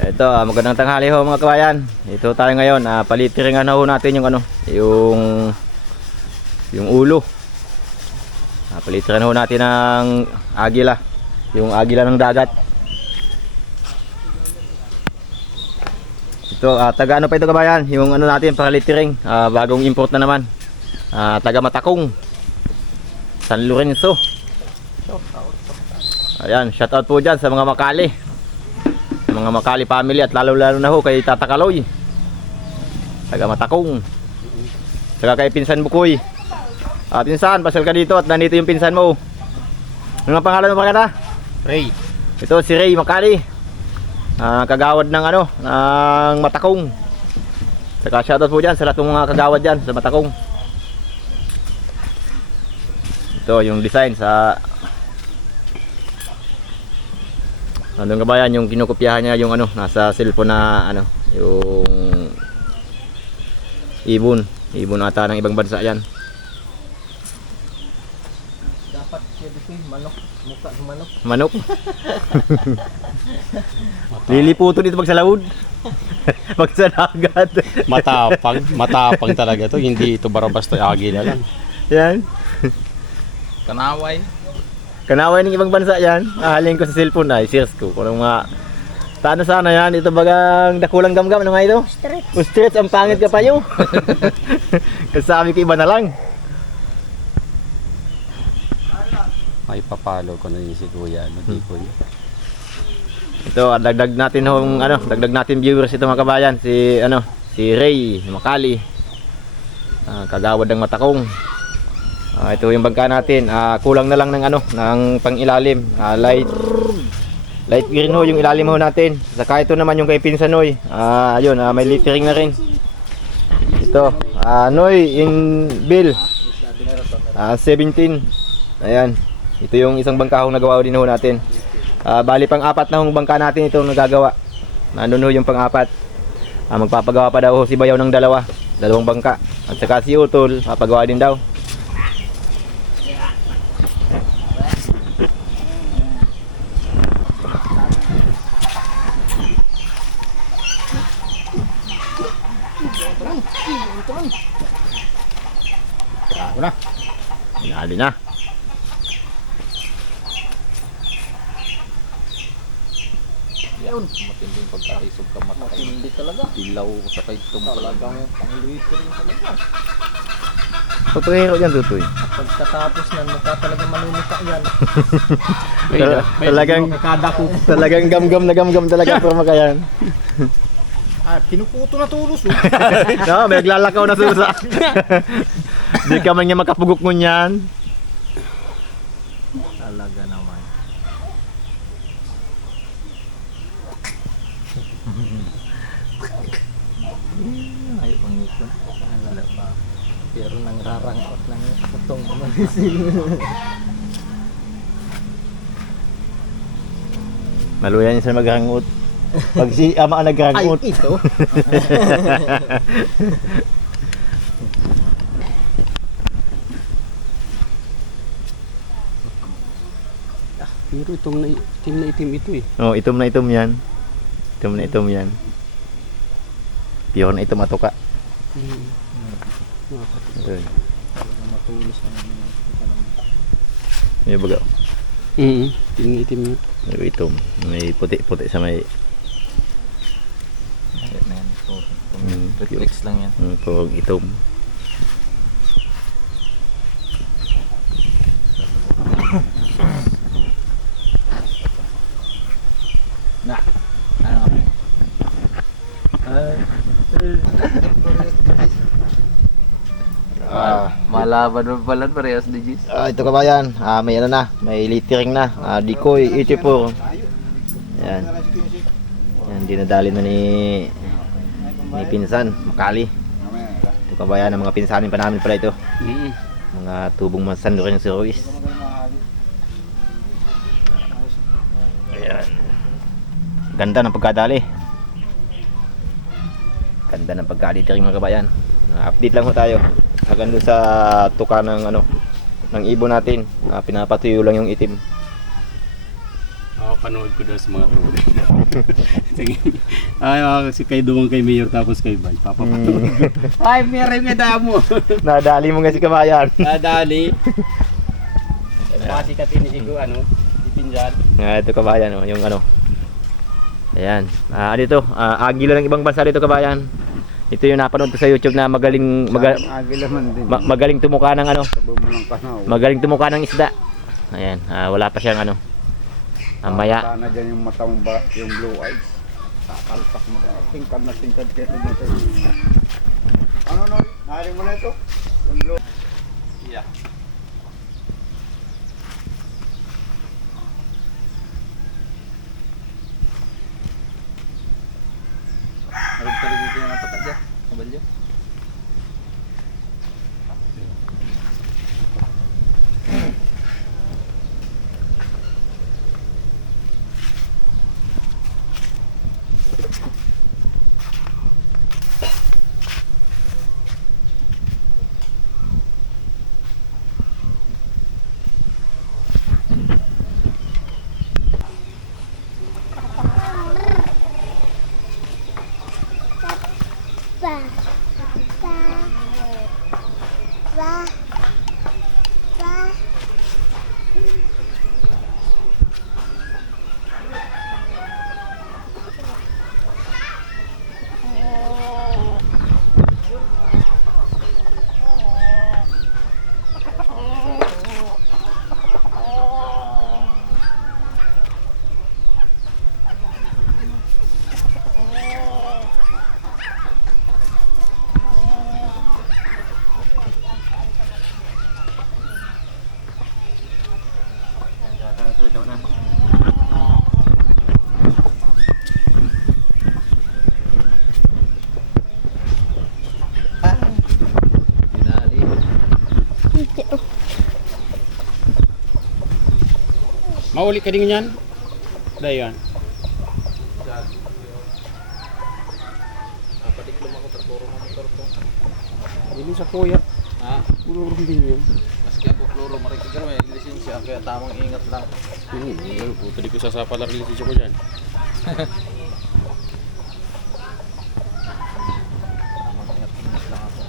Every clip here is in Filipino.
Ito, ah, magandang tanghali ho mga kabayan. Ito tayo ngayon, ah, palitiringan ho natin yung ano, yung yung ulo. Ah, palitiringan ho natin ng agila, yung agila ng dagat. Ito, ah, taga ano pa ito kabayan, yung ano natin, palitiring, ah, bagong import na naman. Ah, taga Matakong, San Lorenzo. Ayan, shout out po dyan sa mga makali mga Makali family at lalo-lalo na ho kay Tata Kaloy. Taga Matakong. Taga kay Pinsan Bukoy. Ah, pinsan, pasal ka dito at nandito yung pinsan mo. Ano ang pangalan mo pa Ray. Ito si Ray Makali. Ah, kagawad ng ano, ng Matakong. Saka shoutout po dyan sa lahat ng mga kagawad dyan sa Matakong. Ito yung design sa Ano nga ba yan, yung kinukopyahan niya yung ano, nasa cellphone na ano, yung ibon. Ibon ata ng ibang bansa yan. Dapat siya dito eh, manok. Mukha ng manok. Manok. Liliputo dito pag sa laud. pag sa dagat. Matapang, matapang talaga to. Hindi ito barabasta agila lang. yan. Kanaway. Kanaway ng ibang bansa yan. Ahalin ko sa cellphone ay search ko. Kung mga Paano sana yan? Ito bagang dakulang gamgam. Ano nga ito? Stretch. Stretch, ang pangit ka pa yun. Kasabi ko iba na lang. May papalo ko na yun si Kuya. Ano, di ko yun. Ito, ah, dagdag natin hong ano, dagdag natin viewers ito mga kabayan, si ano, si Ray Makali. Ah, kagawad ng Matakong. Ah, ito yung bangka natin. Ah, kulang na lang ng ano, ng pangilalim, ah, light light green ho yung ilalim ho natin. Saka ito naman yung kay Pinsanoy. Ah, ayun, ah, may littering na rin. Ito, ah, Noy in bill. Ah, 17. Ayan. Ito yung isang bangka hong nagawa din ho natin. Ah, bali pang apat na hong bangka natin ito nagagawa. Nandun ho yung pang apat. Ah, magpapagawa pa daw ho si Bayaw ng dalawa. Dalawang bangka. At saka si Utol, papagawa din daw. Ako na. Inali na. Yun. Matinding pagkaisog ka mata. Matindi talaga. Dilaw sa kay tum talagang pangluito rin talaga. Tutuhero dyan, tutoy. Pagkatapos nan mukha talaga malumuka yan. Tal- talagang, talagang gamgam na gamgam talaga pero makayan. Ah, kinukuto na tulos oh. no, may naglalakaw na susa. Di ka man niya makapugok mo niyan. Talaga naman. Ayaw pang ito. Wala pa. Pero nangrarangot lang itong manisin. Maluyan niya sa maghangot. Pag si ama ang Ay, naghangot. ito. Pero itong na, itim na itim ito eh. Oh, itom na itom yan. Itom na itom yan. Pure na itom atoka. Hmm. Ito. Matulos na naman. May baga. Mm itim na itim. May itom. May puti-puti sa may Ayun na yan. So, Mm, reflex lang yan. mm, pag itom. Na. Ano? Ah, Malaban mo pala parehas ni Gis. Ah, ito kabayan, ah, may ano na, may littering na, ah, decoy 84. Yan. Yan, dinadali na ni ni pinsan, Makali. Ito kabayan, ang mga pinsanin pa namin pala ito. Mga tubong mga San Lorenzo Ruiz. Ayan. Ganda ng pagkadali. Ganda ng pagka-littering mga kabayan. Update lang ho tayo. Hanggang doon sa tuka ng ano ng ibon natin. Ah, pinapatuyo lang yung itim. Ako panood ko daw sa mga tubig. Sige. Ay, si kay Dumang kay Mayor tapos kay Val. Papapatulog. Ay, meron nga damo. Nadali mo nga si kabayan. Nadali. Basi ka tinisigo ano, ipinjan. Ah, ito kabayan, oh, yung ano. Ayan. Ah, ano ito? Ah, agila ng ibang bansa dito kabayan. Ito yung napanood ko sa YouTube na magaling maga- Agila man din. ma- magaling tumuka ng ano, magaling tumuka ng isda. Ayan, ah, wala pa siyang ano. Mamaya. Sana dyan yung mata yung blue eyes. Takalpak mo. Tingkad na tingkad kayo mo sa Ano no? Nari mo na ito? Yeah. Harap ka rin dito yung napaka dyan. Kabalyo. Ba. Ba. Ba. Ba. Oh. Mauli ka din yan? Dayan. Napadiklom ako tagpuro mo motor ko. Hindi sa kuya. Ha? Puro din yun. Maski ako kloro marikigaro may lisensya kaya tamang puto di ko sasapa lang lisensya ko dyan. Tamang ingat ingat lang ako.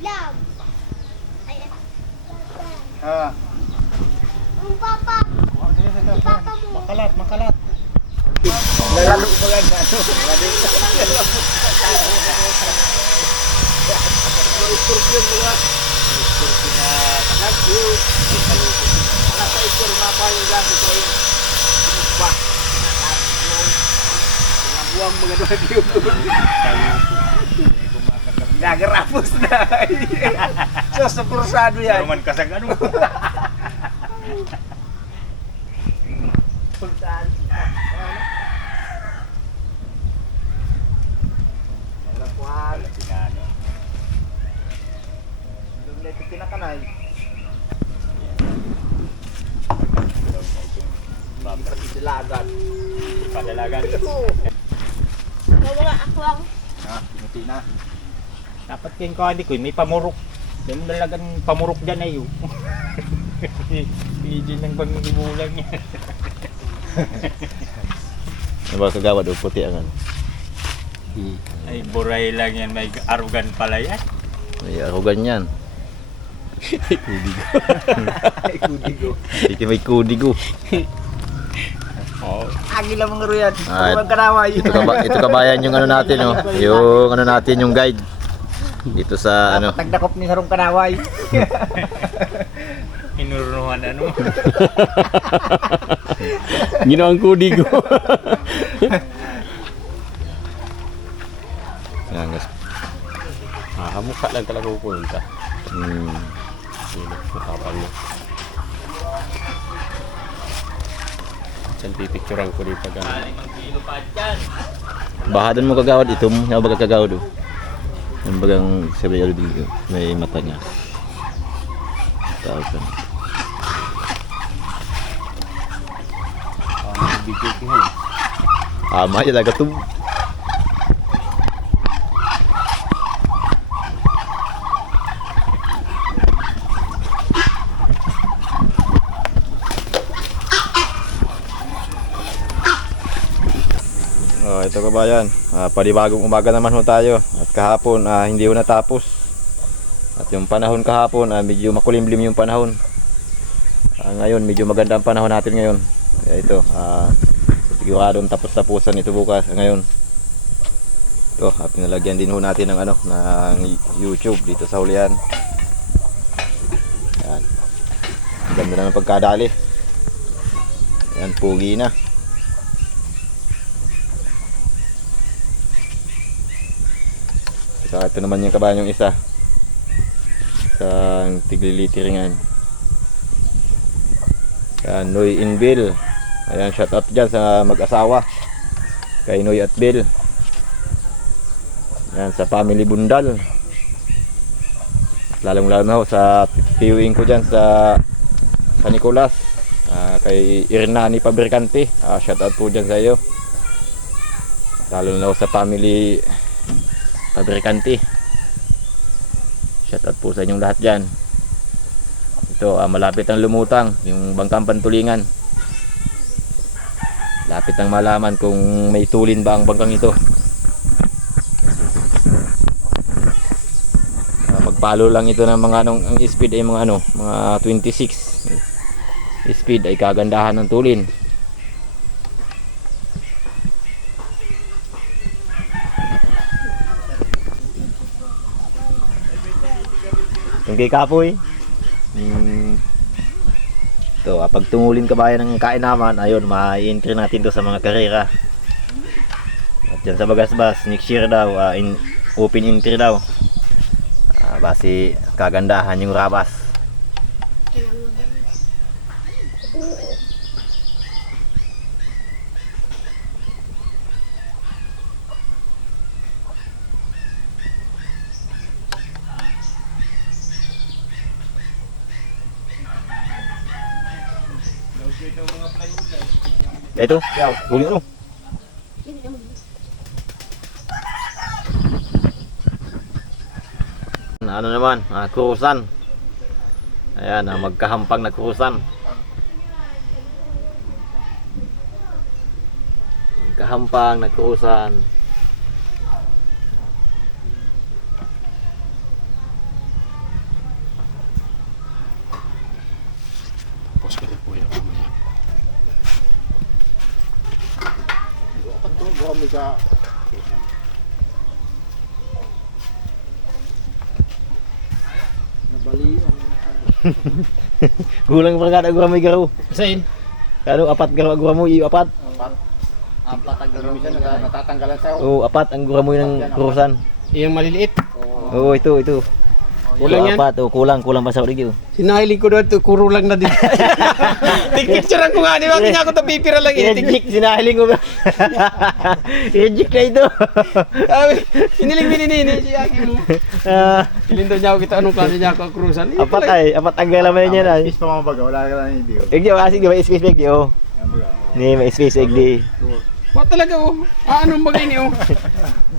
Love. Ayan. Ha? Ang papa. Ang papa mo. Makalat, makalat. Nagarapos na. so, sa kursado yan. Roman kasag ano? Wala pinano. Doon na ito kinakanay. Dilagan. Padalagan. Wala ako ang Ha, pinuti na. Dapat kayong kadi ko, may pamurok. Yung dalagan pamurok dyan ay yun. Pidin ng pangibulan niya. Ano ba kagawad o puti ang ano? Ay, buray lang yan. May arugan pala yan. May arugan yan. Ay, kudigo. Iti may kudigo. Oo. Agila mga ruyan. Ah, Huwag karaway. Ito, kaba, ito kabayan yung ano natin, oh. Yung ano natin, yung guide. Dito sa ano. Tagdakop ni Sarong Kanaway. Inuruhan ano. Ginawang kudi ko. Yan, guys. Ah, mukha lang talaga pupunta. Hmm. Sino, mukhapan mo. Diyan pipicturean ko rin pag ano. Baka doon mo kagawad ito mo, yung baga kagawad oh. Yung bagang sabi ano dito, may mata niya. Tawag ka. Ah, video ko yan. Ama ya talaga Oh, ito kabayan. Ah, panibagong umaga naman ho tayo. At kahapon ah, hindi ho natapos. At yung panahon kahapon, ah, medyo makulimlim yung panahon. Ah, ngayon, medyo maganda ang panahon natin ngayon. Kaya ito, ah, siguradong tapos-tapusan ito bukas ngayon. Ito, ah, pinalagyan din ho natin ng ano, ng YouTube dito sa Hulian. Yan. Ganda na ng pagkadali. Yan, pugi na. Saka ito naman yung kabayan yung isa. Isang tiglilitiringan. Yan, Noy in Bill. Ayan, shout out dyan sa mag-asawa. Kay Noy at Bill. Yan, sa family Bundal. Lalong lalo na ho sa viewing ko dyan sa sa Nicolas. Ah, kay Irnani Pabrikante. Ah, shout out po dyan sa iyo. Lalo na ho sa family Pabrikante. Shout out po sa inyong lahat dyan. Ito, ah, malapit ang lumutang, yung bangkang pantulingan. Lapit ang malaman kung may tulin ba ang bangkang ito. Ah, magpalo lang ito ng mga anong ang speed ay mga ano, mga 26. Speed ay kagandahan ng tulin. Kay Kapoy. Hmm. Ito, ah, pag tumulin ka bayan ng kain naman, ayun, ma-entry natin to sa mga karera. At yan sa Bagasbas, next year daw, ah, in, open entry daw. Ah, basi kagandahan yung rabas. Ito, huli ano? Ano naman, ah, kurusan. Ayan, ah, magkahampang na kurusan. Magkahampang na kurusan. Tapos ko rin po yan. mamaya. Gumi ka. Nabalian. Kulang pa kada gura may garo. Saan? Kano apat garo gura mo, iyo apat. Apat ang gano'n minsan nata- natatanggalan sa'yo. Oo, apat ang gura mo ng kurusan. Yung maliliit. Oo, ito, ito. Kulang yan? Apat, oh, kulang, kulang pa sa ulit Sinahiling ko doon, kuro lang na din. Picturean ko nga, di ba? Kanya ko ito pipira lang. Reject, sinahiling ko. Reject na ito. Sabi, Siniling bininini siya. Ah, Ilindo niya ako kita anong klase niya ako cruisan. apat ay, apat ang galamay niya na. Is pa mga baga, wala ka lang hindi. Igdi, kasi di may space bag di oh. Ni may space igdi. Wa talaga oh. Ah, anong bagay ni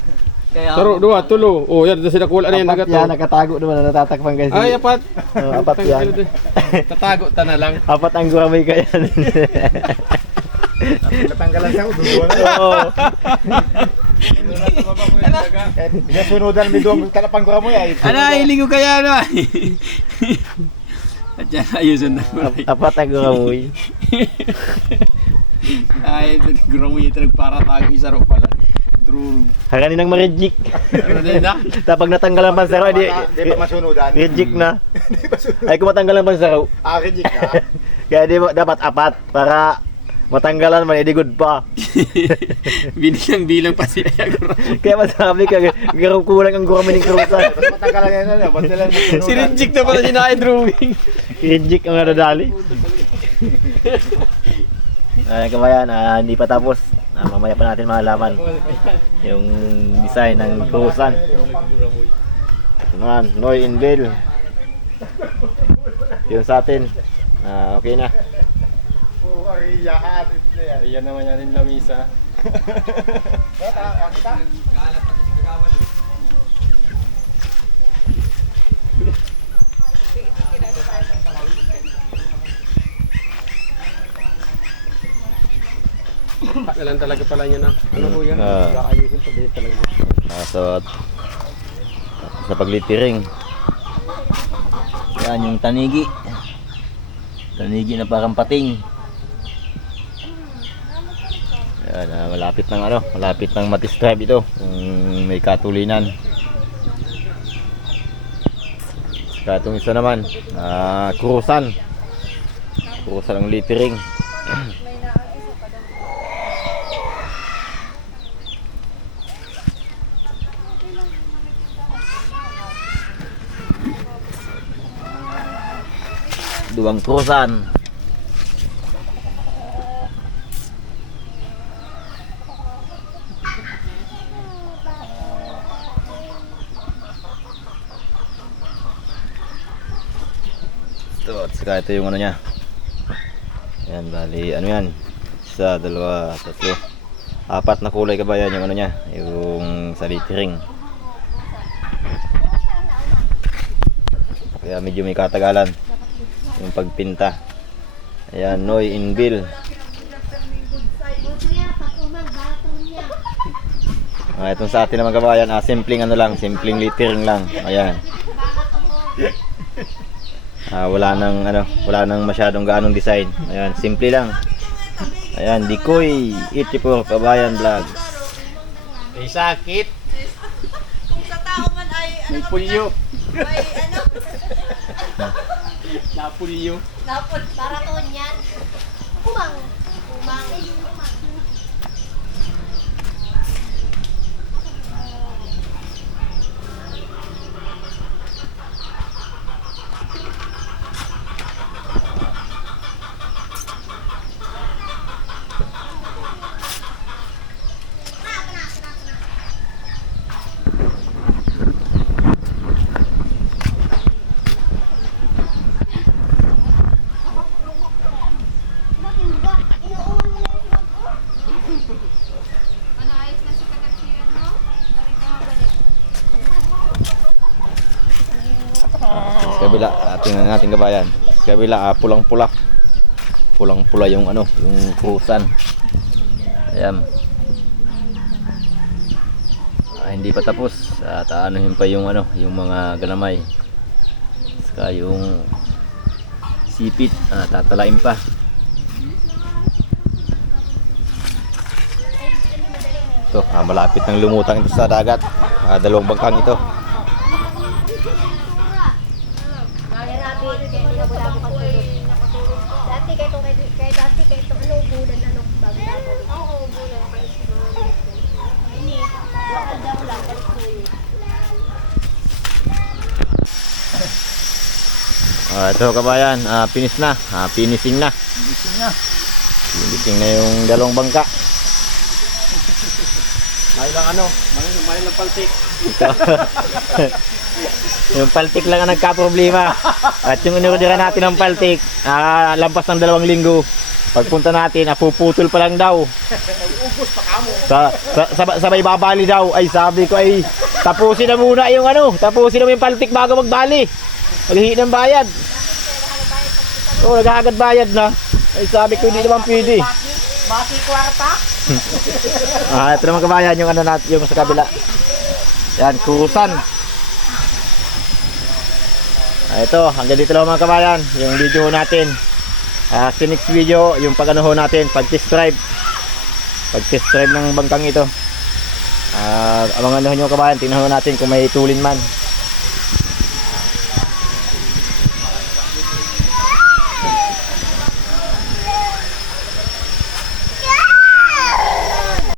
oh. Taro, dua, tulo. Oh, yan, sila kula na yan. Apat Nagato. yan, nakatago naman, natatakpan kasi. Ay, apat. Oh, apat yan. Tatago ta na lang. Apat ang guramay ka yan. Natanggalan sa'yo, dulo na. Oo. Kaya sunudan, may duwang kalapang ko mo yan. Ano, hiling ko kaya ano. At yan, ayusan na. Apat ang guramay. Ay, gramoy ito nagpara tago pala. True. Hanggang nang ma-reject. Ano? Tapos natanggal ang pansaro, di, Di pa masunudan. reject na. Ay, kung matanggal ang pansaro, Ah, reject na. kaya di mo, dapat apat para matanggalan man, edi good pa. Binilang-bilang pa sila. Kaya masabi ka, garo kulang ang guramin ng krusan. Matagal na yun, ba't sila nagsunuran? si Rinjik na pala si drawing. Kinjik ang nadadali. Ayan kabayan, ah, hindi pa tapos. Ah, mamaya pa natin malalaman yung design ng krusan. Ito naman, Noy in Bill. Yun sa atin. Ah, okay na. Ayan naman yan yung lamisa. Kailan talaga pala niya na. Ano po yan? Ah. Kaayusin pa din talaga. Ah, so, sa paglitiring. Yan yung tanigi. Tanigi na parang pating. Yan, ah, malapit ng ano, malapit ng matistribe ito. Kung may katulinan. Saka itong isa naman, ah, kurusan. Kurusan ng littering. Duwang kurusan. Ito, at saka ito yung ano niya. Yan, bali, ano yan? Isa, dalawa, tatlo. Apat na kulay kabayan yung ano niya, yung sa littering. Kaya medyo may katagalan yung pagpinta. Ayan, Noy in Bill. Ah, itong sa atin naman kabayan, ah, simpleng ano lang, simpleng littering lang. Ayan. Ah, wala nang ano, wala nang masyadong gaanong design. Ayan, simple lang. Ayan, Dikoy 84 Kabayan Vlog. May sakit. Kung sa tao man ay ano May pulyo. ay Napulyo. napod para to yan. Kumang. Kumang. Sa kabila, ah, tingnan natin kabayan. Kabila, ah, pulang-pula. Pulang-pula yung ano, yung krusan. Ayan. Ah, hindi pa tapos. At aanuhin pa yung ano, yung mga ganamay. Saka yung sipit, ah, tatalain pa. Ito, ah, malapit ng lumutang ito sa dagat. Ah, dalawang bangkang ito. Dati kay itong kay dati kay itong ano bulan ano bago dapat. Oo, bulan kay Ini, lakad daw lang balik ko yun. Ah, ito kabayan, ah, finish na, ah, finishing na. Gising na. Finishing na yung dalawang bangka. May lang ano. May, lang paltik. yung paltik lang ang nagka-problema. At yung inordera natin ng paltik, ah, lampas ng dalawang linggo. Pagpunta natin, napuputol pa lang daw. Sa, sa, sa, sabay babali daw. Ay sabi ko ay tapusin na muna yung ano, tapusin na yung paltik bago magbali. Maghihi ng bayad. Oo, oh, naghahagad bayad na. Ay sabi ko hindi naman pwede. Baki kwarta. Ah, ito naman kabayan yung ano natin, yung sa kabila. Yan, kurusan. Ah, ito, hanggang dito lang mga kabayan, yung video natin. Ah, sa next video, yung pag ano ho natin, pag test drive. Ng bangkang ito. Ah, abangan nyo kabayan, tingnan natin kung may tulin man.